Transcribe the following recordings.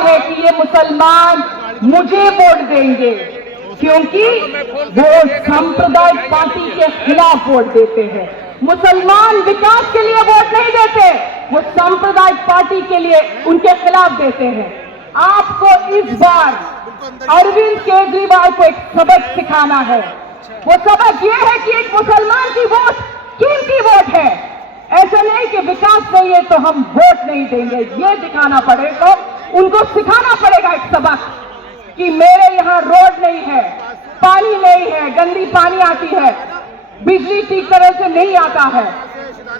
है कि ये मुसलमान मुझे वोट देंगे, क्योंकि वो सांप्रदायिक पार्टी के खिलाफ वोट देते हैं। मुसलमान विकास के लिए वोट नहीं देते, वो सांप्रदायिक पार्टी के लिए उनके खिलाफ देते हैं। आपको इस बार अरविंद केजरीवाल को एक सबक सिखाना है। वो सबक ये है कि एक मुसलमान की वोट कीमती वोट है। ऐसा नहीं कि विकास नहीं है तो हम वोट नहीं देंगे, ये दिखाना पड़ेगा, उनको सिखाना पड़ेगा एक सबक कि मेरे यहाँ रोड नहीं है, पानी नहीं है, गंदी पानी आती है, बिजली ठीक तरह से नहीं आता है।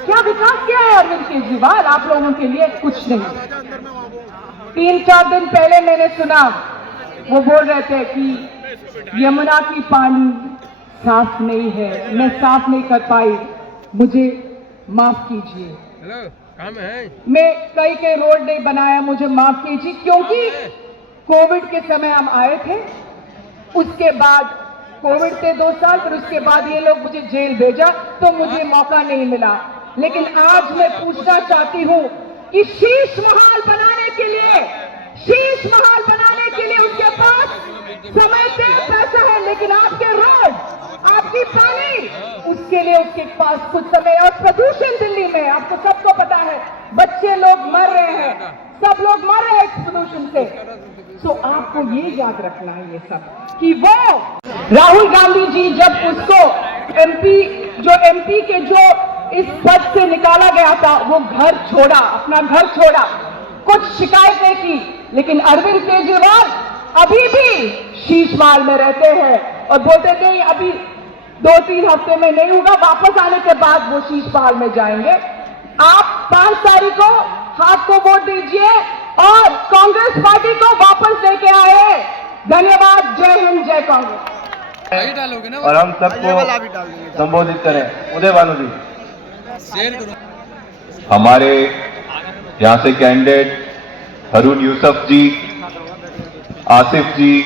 क्या विकास किया है अरविंद केजरीवाल आप लोगों के लिए? कुछ नहीं। 3-4 दिन पहले मैंने सुना वो बोल रहे थे कि यमुना की पानी साफ नहीं है, मैं साफ नहीं कर पाई, मुझे माफ कीजिए। काम है, मैं कई रोड नहीं बनाया, मुझे माफ कीजिए, क्योंकि कोविड के समय हम आए थे, उसके बाद कोविड से 2 साल, फिर उसके बाद ये लोग मुझे जेल भेजा तो मुझे मौका नहीं मिला। लेकिन आज मैं पूछना चाहती हूं कि शीश महल बनाने के लिए उनके पास समय से पैसा है, लेकिन आपके रोड, आपकी पानी, उसके लिए उसके पास कुछ समय। और प्रदूषण दिल्ली में आपको सबको पता है, बच्चे लोग मर रहे हैं, सब लोग मर रहे हैं इस प्रदूषण से। तो आपको ये याद रखना है ये सब कि वो राहुल गांधी जी जब उसको एमपी के जो इस पद से निकाला गया था, वो घर छोड़ा, अपना घर छोड़ा, कुछ शिकायत नहीं की। लेकिन अरविंद केजरीवाल अभी भी शीश महल में रहते हैं और बोलते नहीं अभी 2-3 हफ्ते में नहीं होगा, वापस आने के बाद वो शीश महल में जाएंगे। आप 5 तारीख को हाथ को वोट दीजिए और कांग्रेस पार्टी को वापस लेके आए। धन्यवाद। जय हिंद, जय कांग्रेस। और हम सबको संबोधित करें। उदय भानु जी, हमारे यहाँ से कैंडिडेट हरून यूसुफ जी, आसिफ जी,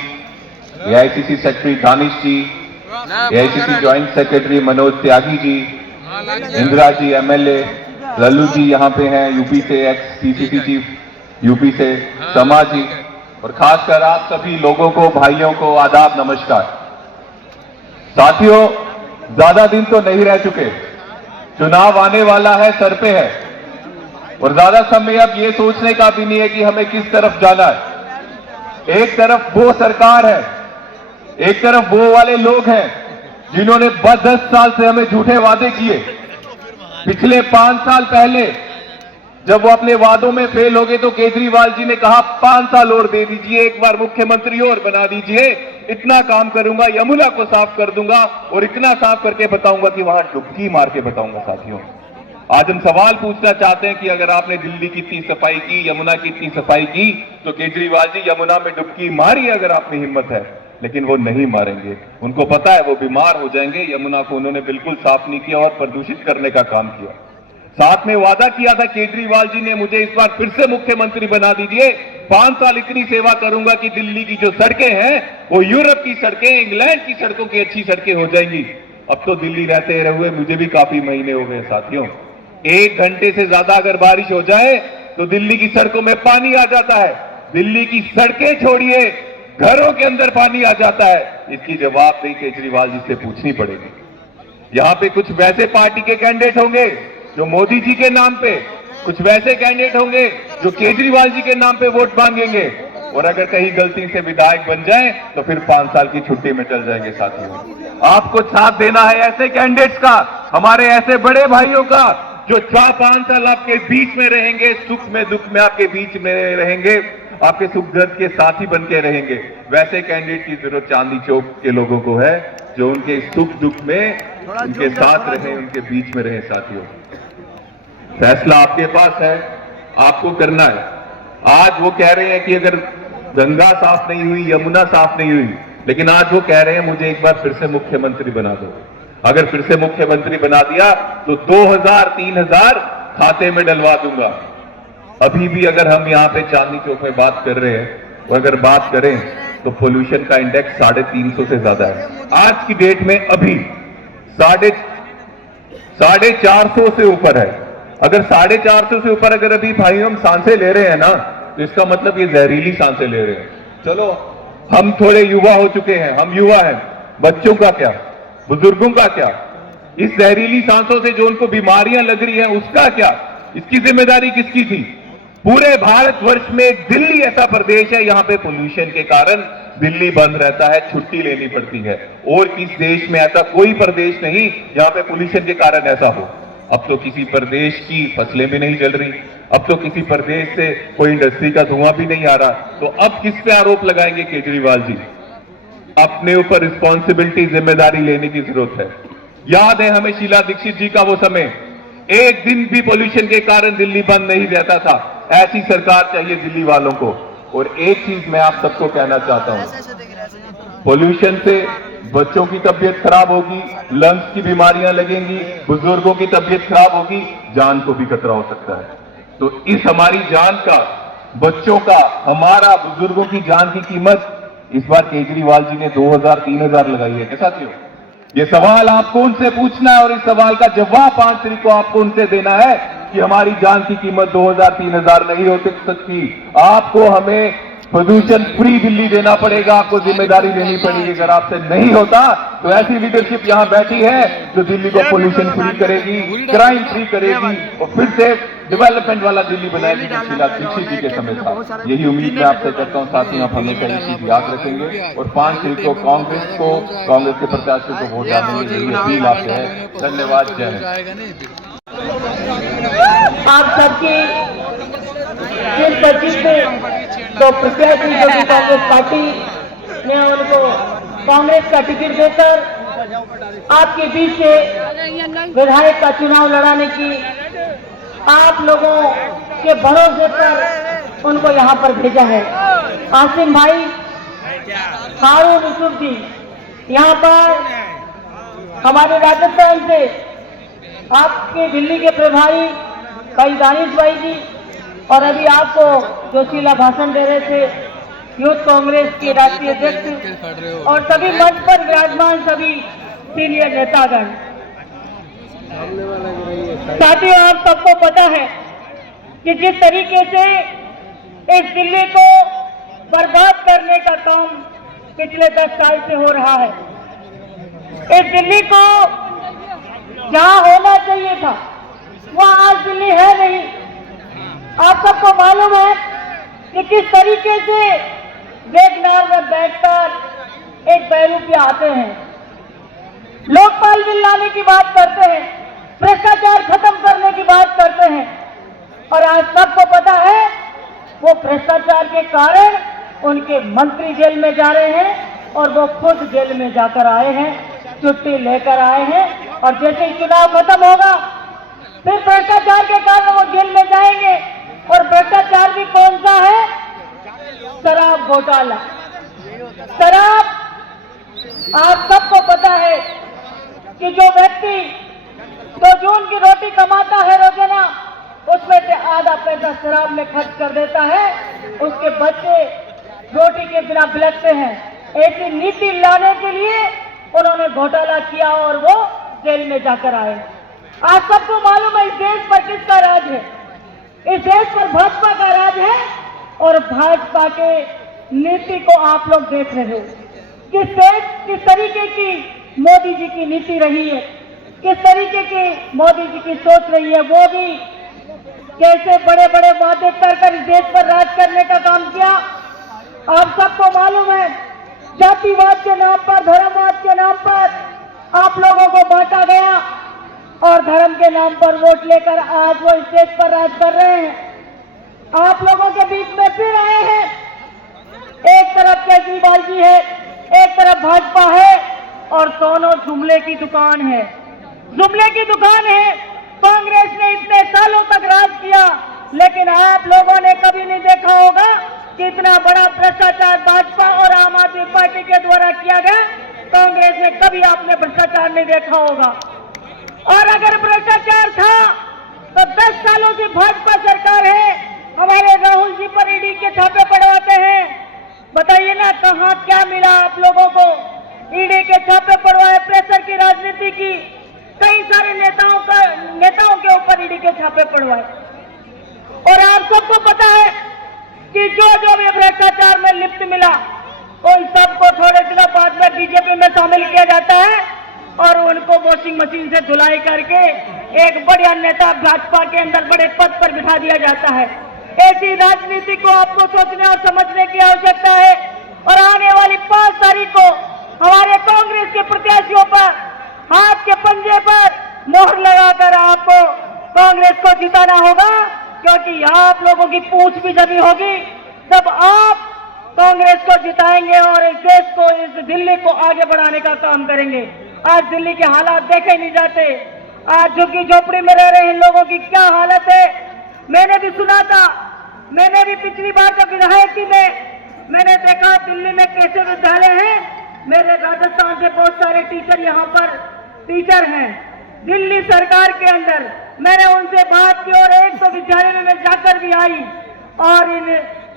एआईसीसी सेक्रेटरी दानिश जी, AICC joint secretary Manoj Tyagi ji, Indira ji MLA, Lallu जी यहाँ पे हैं यूपी से, एक्स पीसीसी चीफ यूपी से, समा जी, और खासकर आप सभी लोगों को, भाइयों को आदाब, नमस्कार। साथियों, ज्यादा दिन तो नहीं रह चुके, चुनाव आने वाला है, सर पे है, और ज्यादा समय अब ये सोचने का भी नहीं है कि हमें किस तरफ जाना है। एक तरफ वो सरकार है, एक तरफ वो वाले लोग हैं जिन्होंने 10 साल से हमें झूठे वादे किए। पिछले 5 साल पहले जब वो अपने वादों में फेल हो गए तो केजरीवाल जी ने कहा 5 साल और दे दीजिए, एक बार मुख्यमंत्री और बना दीजिए, इतना काम करूंगा, यमुना को साफ कर दूंगा और इतना साफ करके बताऊंगा कि वहां डुबकी मार के बताऊंगा। साथियों, आज हम सवाल पूछना चाहते हैं कि अगर आपने दिल्ली की इतनी सफाई की, यमुना की इतनी सफाई की, तो केजरीवाल जी यमुना में डुबकी मारी अगर आप में हिम्मत है। लेकिन वो नहीं मारेंगे, उनको पता है वो बीमार हो जाएंगे। यमुना को उन्होंने बिल्कुल साफ नहीं किया और प्रदूषित करने का काम किया। साथ में वादा किया था केजरीवाल जी ने, मुझे इस बार फिर से मुख्यमंत्री बना दीजिए, 5 साल इतनी सेवा करूंगा कि दिल्ली की जो सड़कें हैं वो यूरोप की सड़कें, इंग्लैंड की सड़कों की अच्छी सड़कें हो जाएंगी। अब तो दिल्ली रहते हुए मुझे भी काफी महीने हो गए साथियों। 1 घंटे से ज्यादा अगर बारिश हो जाए तो दिल्ली की सड़कों में पानी आ जाता है। दिल्ली की सड़कें छोड़िए, घरों के अंदर पानी आ जाता है। इसकी जवाबदेही केजरीवाल जी से पूछनी पड़ेगी। यहां पे कुछ वैसे पार्टी के कैंडिडेट होंगे जो मोदी जी के नाम पे, कुछ वैसे कैंडिडेट होंगे जो केजरीवाल जी के नाम पे वोट मांगेंगे, और अगर कहीं गलती से विधायक बन जाए तो फिर 5 साल की छुट्टी में चल जाएंगे। साथियों, आपको साथ देना है ऐसे कैंडिडेट्स का, हमारे ऐसे बड़े भाइयों का जो 4-5 साल आपके बीच में रहेंगे, सुख में दुख में आपके बीच में रहेंगे, आपके सुख दर्द के साथी बन के रहेंगे। वैसे कैंडिडेट की जरूरत चांदी चौक के लोगों को है, जो उनके सुख दुख में उनके साथ रहे, उनके बीच में रहे। साथियों, फैसला आपके पास है, आपको करना है। आज वो कह रहे हैं कि अगर गंगा साफ नहीं हुई, यमुना साफ नहीं हुई, लेकिन आज वो कह रहे हैं मुझे एक बार फिर से मुख्यमंत्री बना दो। अगर फिर से मुख्यमंत्री बना दिया तो 2000-3000 खाते में डलवा दूंगा। अभी भी अगर हम यहाँ पे चांदनी चौक में बात कर रहे हैं, और अगर बात करें तो पोल्यूशन का इंडेक्स 350 से ज्यादा है। आज की डेट में अभी 450 से ऊपर है। अगर 450 से ऊपर अगर अभी भाई हम सांसें ले रहे हैं ना, तो इसका मतलब ये जहरीली सांसें ले रहे हैं। चलो हम थोड़े युवा हो चुके हैं, हम युवा हैं, बच्चों का क्या, बुजुर्गों का क्या, इस जहरीली सांसों से जो उनको बीमारियां लग रही हैं उसका क्या, इसकी जिम्मेदारी किसकी थी? पूरे भारतवर्ष में एक दिल्ली ऐसा प्रदेश है यहां पे पोल्यूशन के कारण दिल्ली बंद रहता है, छुट्टी लेनी पड़ती है। और किस देश में ऐसा कोई प्रदेश नहीं जहां पे पोल्यूशन के कारण ऐसा हो। अब तो किसी प्रदेश की फसलें भी नहीं चल रही, अब तो किसी प्रदेश से कोई इंडस्ट्री का धुआं भी नहीं आ रहा, तो अब किस पे आरोप लगाएंगे केजरीवाल जी? अपने ऊपर रिस्पॉन्सिबिलिटी, जिम्मेदारी लेने की जरूरत है। याद है हमें शीला दीक्षित जी का वो समय, एक दिन भी पोल्यूशन के कारण दिल्ली बंद नहीं रहता था। ऐसी सरकार चाहिए दिल्ली वालों को। और एक चीज मैं आप सबको कहना चाहता हूं, पोल्यूशन से बच्चों की तबीयत खराब होगी, लंग्स की बीमारियां लगेंगी, बुजुर्गों की तबीयत खराब होगी, जान को भी खतरा हो सकता है। तो इस हमारी जान का, बच्चों का, हमारा बुजुर्गों की जान की कीमत इस बार केजरीवाल जी ने 2000-3000 लगाई है क्या साथियों? ये सवाल आपको उनसे पूछना है और इस सवाल का जवाब 5 तारीख को आपको उनसे देना है कि हमारी जान की कीमत 2000-3000 नहीं हो सकती। आपको हमें प्रदूषण फ्री दिल्ली देना पड़ेगा, आपको जिम्मेदारी लेनी पड़ेगी। अगर आपसे नहीं होता तो ऐसी लीडरशिप यहां बैठी है जो दिल्ली को पोल्यूशन फ्री करेगी, क्राइम फ्री करेगी और फिर से डेवलपमेंट वाला दिल्ली बनाएगी जो शीला दीक्षित जी के समय था। यही उम्मीद मैं आपसे करता हूं साथियों, आप हमेशा ये चीज याद रखेंगे और 5 तारीख को कांग्रेस के प्रत्याशी को वोट डालेंगे, यही अपील आपसे है। धन्यवाद, जय हिंद। आप सबकी जिस सचिव ने तो प्रत्याशी जो कि कांग्रेस पार्टी ने उनको कांग्रेस का टिकट देकर आपके बीच से विधायक का चुनाव लड़ाने की आप लोगों के भरोसे पर उनको यहाँ पर भेजा है। आसिम भाई, हारून यूसुफ जी यहाँ पर हमारे राजस्थान से, आपके दिल्ली के प्रभारी भाई दानिश भाई जी, और अभी आपको जो शीला भाषण दे रहे थे यूथ कांग्रेस के राष्ट्रीय अध्यक्ष और सभी मंच पर विराजमान सभी सीनियर नेतागण। साथियों, आप सबको पता है कि जिस तरीके से इस दिल्ली को बर्बाद करने का काम पिछले 10 साल से हो रहा है, इस दिल्ली को जहां होना चाहिए था वहां आज दिल्ली है नहीं। आप सबको मालूम है कि किस तरीके से वेगनार में बैठकर एक बैरूपिया आते हैं, लोकपाल बिल लाने की बात करते हैं, भ्रष्टाचार खत्म करने की बात करते हैं, और आज सबको पता है वो भ्रष्टाचार के कारण उनके मंत्री जेल में जा रहे हैं और वो खुद जेल में जाकर आए हैं, छुट्टी लेकर आए हैं, और जैसे ही चुनाव खत्म होगा फिर भ्रष्टाचार के कारण वो जेल में जाएंगे। और भ्रष्टाचार भी कौन सा है? शराब घोटाला। शराब, आप सबको पता है कि जो व्यक्ति 2 जून की रोटी कमाता है रोजाना, उसमें से आधा पैसा शराब में खर्च कर देता है, उसके बच्चे रोटी के बिना बिलखते हैं। ऐसी नीति लाने के लिए उन्होंने घोटाला किया और वो जेल में जाकर आए। आज सबको मालूम है इस देश पर किसका राज है? इस देश पर भाजपा का राज है और भाजपा के नीति को आप लोग देख रहे हो। किस तरीके की मोदी जी की नीति रही है, किस तरीके की मोदी जी की सोच रही है। वो भी कैसे बड़े बड़े वादे कर इस देश पर राज करने का काम किया, आप सबको मालूम है। जातिवाद के नाम पर, धर्मवाद के नाम पर आप लोगों को बांटा गया और धर्म के नाम पर वोट लेकर आज वो इस देश पर राज कर रहे हैं। आप लोगों के बीच में फिर आए हैं, एक तरफ केजरीवाल जी है, एक तरफ भाजपा है, और दोनों जुमले की दुकान है। जुमले की दुकान है। कांग्रेस ने इतने सालों तक राज किया, लेकिन आप लोगों ने कभी नहीं देखा होगा कि इतना बड़ा भ्रष्टाचार भाजपा और आम आदमी पार्टी के द्वारा किया गया। कांग्रेस ने कभी आपने भ्रष्टाचार नहीं देखा होगा। और अगर भ्रष्टाचार था तो 10 सालों से भाजपा सरकार है, हमारे राहुल जी पर ईडी के छापे पड़वाते हैं। बताइए ना, कहां क्या मिला आप लोगों को? ईडी के छापे पड़वाए, प्रेशर की राजनीति की, कई सारे नेताओं के ऊपर ईडी के छापे पड़वाए। और आप सबको पता है भी जो भी भ्रष्टाचार में लिप्त मिला उन सबको थोड़े दिनों बाद में बीजेपी में शामिल किया जाता है और उनको वॉशिंग मशीन से धुलाई करके एक बढ़िया नेता भाजपा के अंदर बड़े पद पर बिठा दिया जाता है। ऐसी राजनीति को आपको सोचने और समझने की आवश्यकता है और आने वाली 5 तारीख को हमारे कांग्रेस के प्रत्याशियों पर हाथ के पंजे पर मोहर लगाकर आपको कांग्रेस को जिताना होगा, क्योंकि आप लोगों की पूंछ भी जमी होगी जब आप कांग्रेस को जिताएंगे और इस देश को, इस दिल्ली को आगे बढ़ाने का काम करेंगे। आज दिल्ली के हालात देखे नहीं जाते। आज झुग्गी झोपड़ी में रह रहे इन लोगों की क्या हालत है। मैंने भी सुना था, मैंने भी पिछली बार जब विधायक थी मैंने देखा दिल्ली में कैसे विद्यालय हैं। मेरे राजस्थान से बहुत सारे टीचर यहाँ पर टीचर हैं दिल्ली सरकार के अंदर। मैंने उनसे बात की और एक तो विद्यालय में मैं जाकर भी आई और इन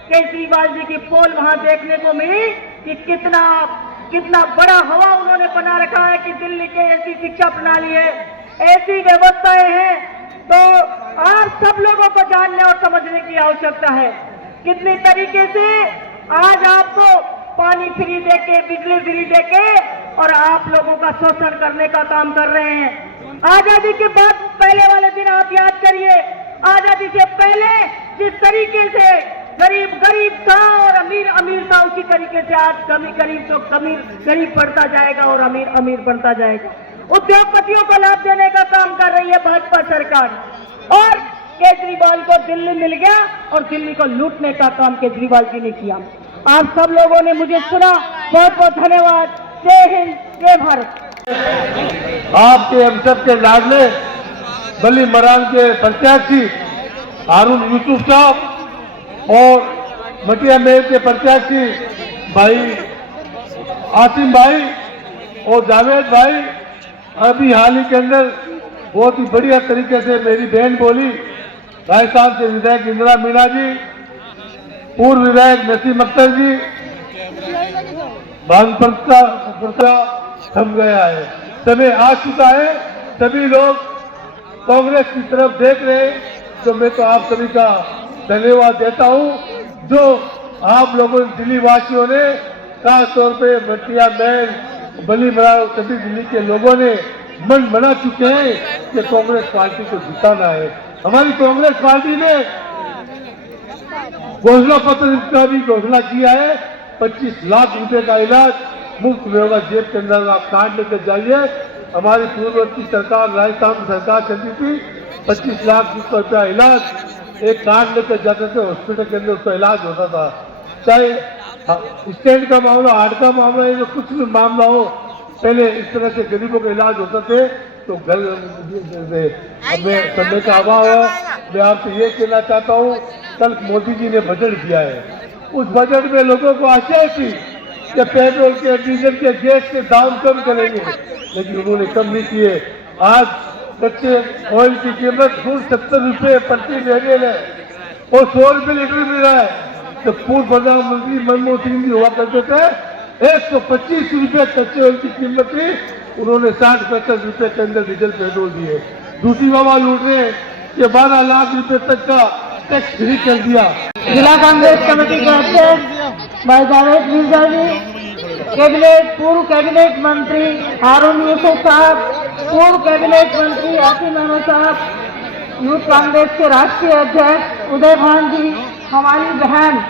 केजरीवाल जी की पोल वहां देखने को मिली कि कितना बड़ा हवा उन्होंने बना रखा है कि दिल्ली के ऐसी शिक्षा प्रणाली है, ऐसी व्यवस्थाएं हैं। तो आप सब लोगों को जानने और समझने की आवश्यकता है कितनी तरीके से आज आपको पानी फ्री देके, बिजली फ्री देके और आप लोगों का शोषण करने का काम कर रहे हैं। आजादी के बाद पहले वाले दिन आप याद करिए, आजादी से पहले जिस तरीके से गरीब गरीब था और अमीर अमीर था, उसी तरीके से आज गरीब तो गरीब बढ़ता जाएगा और अमीर अमीर बनता जाएगा। उद्योगपतियों को लाभ देने का काम कर रही है भाजपा सरकार और केजरीवाल को दिल्ली मिल गया और दिल्ली को लूटने का काम केजरीवाल जी ने किया। आप सब लोगों ने मुझे सुना, बहुत बहुत धन्यवाद। जय हिंद, जय भारत। आपके हम सब के लाडले बली मरान के प्रत्याशी हारून यूसुफ साहब और मटिया मेल के प्रत्याशी भाई आसिम भाई और जावेद भाई अभी हाल ही के अंदर बहुत ही बढ़िया तरीके से मेरी बहन बोली। राजस्थान से विधायक इंदिरा मीणा जी, पूर्व विधायक नसीम अख्तर जी, भागपरता थम गया है, समय आ चुका है। सभी लोग कांग्रेस की तरफ देख रहे हैं, तो मैं तो आप सभी का धन्यवाद देता हूं जो आप लोगों दिल्ली वासियों ने, खास तौर पे मटिया महल, बली मरान, सभी दिल्ली के लोगों ने मन बना चुके हैं कि कांग्रेस पार्टी को जिताना है। हमारी कांग्रेस पार्टी ने घोषणा पत्र का भी घोषणा किया है, 25 लाख रुपए का इलाज मुफ्त में होगा। जेब के अंदर आप कार्ड लेकर जाइए। हमारी पूर्ववर्ती सरकार राजस्थान सरकार चलती थी, 25 लाख रुपया इलाज एक कार्ड लेकर जाते थे, हॉस्पिटल के अंदर उसका इलाज होता था। चाहे स्टेट का मामला, हार्ट का मामला, ये कुछ भी मामला हो, पहले इस तरह से गरीबों के इलाज होते थे। तो घर हमें समय का अभाव है। मैं आपसे ये कहना चाहता हूँ, कल मोदी जी ने बजट दिया है, उस बजट में लोगों को आशा थी कि पेट्रोल के, डीजल के, गैस के दाम कम करेंगे, लेकिन उन्होंने कम नहीं किए। आज कच्चे ऑयल की कीमत 70 रुपये प्रति बैरल है और 100 रुपये लीटर मिल रहा है। तो पूर्व प्रधानमंत्री मनमोहन सिंह जी हुआ करते थे, 125 रुपये कच्चे ऑयल की कीमत थी, उन्होंने 60-65 रुपये के अंदर डीजल पेट्रोल दिए। दूसरी बाबा लूट रहे कि 12 लाख रुपए तक का टैक्स फ्री कर दिया। जिला कांग्रेस कमेटी के अध्यक्ष भाई जावेद मिर्जा जी, पूर्व कैबिनेट मंत्री हारून यूसुफ साहब, पूर्व कैबिनेट मंत्री आसिम अहमद साहब, यूथ कांग्रेस के राष्ट्रीय अध्यक्ष उदय भान जी, हमारी बहन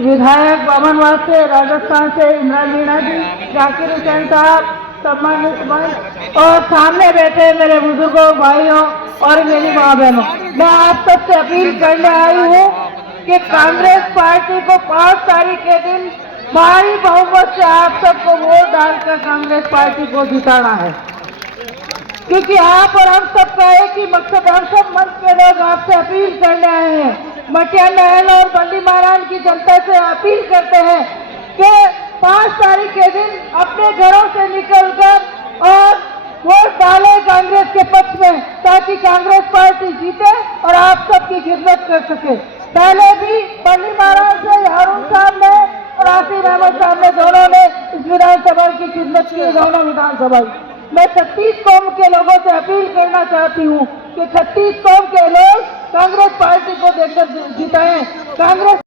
विधायक बामनवास से राजस्थान से इंदिरा मीणा जी, जाकिर हुसैन साहब, सम्मानित मंच और सामने बैठे मेरे बुजुर्गों, भाइयों और मेरी माँ बहनों, मैं आप सबसे अपील करने आई हूँ कि कांग्रेस पार्टी को 5 तारीख के दिन भारी बहुमत से आप सबको वोट डालकर कांग्रेस पार्टी को जिताना है, क्योंकि आप और हम सबका एक ही मकसद, हम सब मंच के लोग आपसे अपील करने आए हैं। मटिया महल और बली मरान की जनता से अपील करते हैं कि 5 तारीख के दिन अपने घरों से निकलकर और वोट डालें कांग्रेस के पक्ष में, ताकि कांग्रेस पार्टी जीते और आप सबकी खिदमत कर सके। पहले भी बली मरान से हारून साहब ने और आसिम अहमद साहब ने, दोनों ने इस विधानसभा की खिदमत की, दोनों विधानसभा। मैं 36 कौम के लोगों से अपील करना चाहती हूँ कि 36 कौम के लोग कांग्रेस पार्टी को देखकर जिताएं। कांग्रेस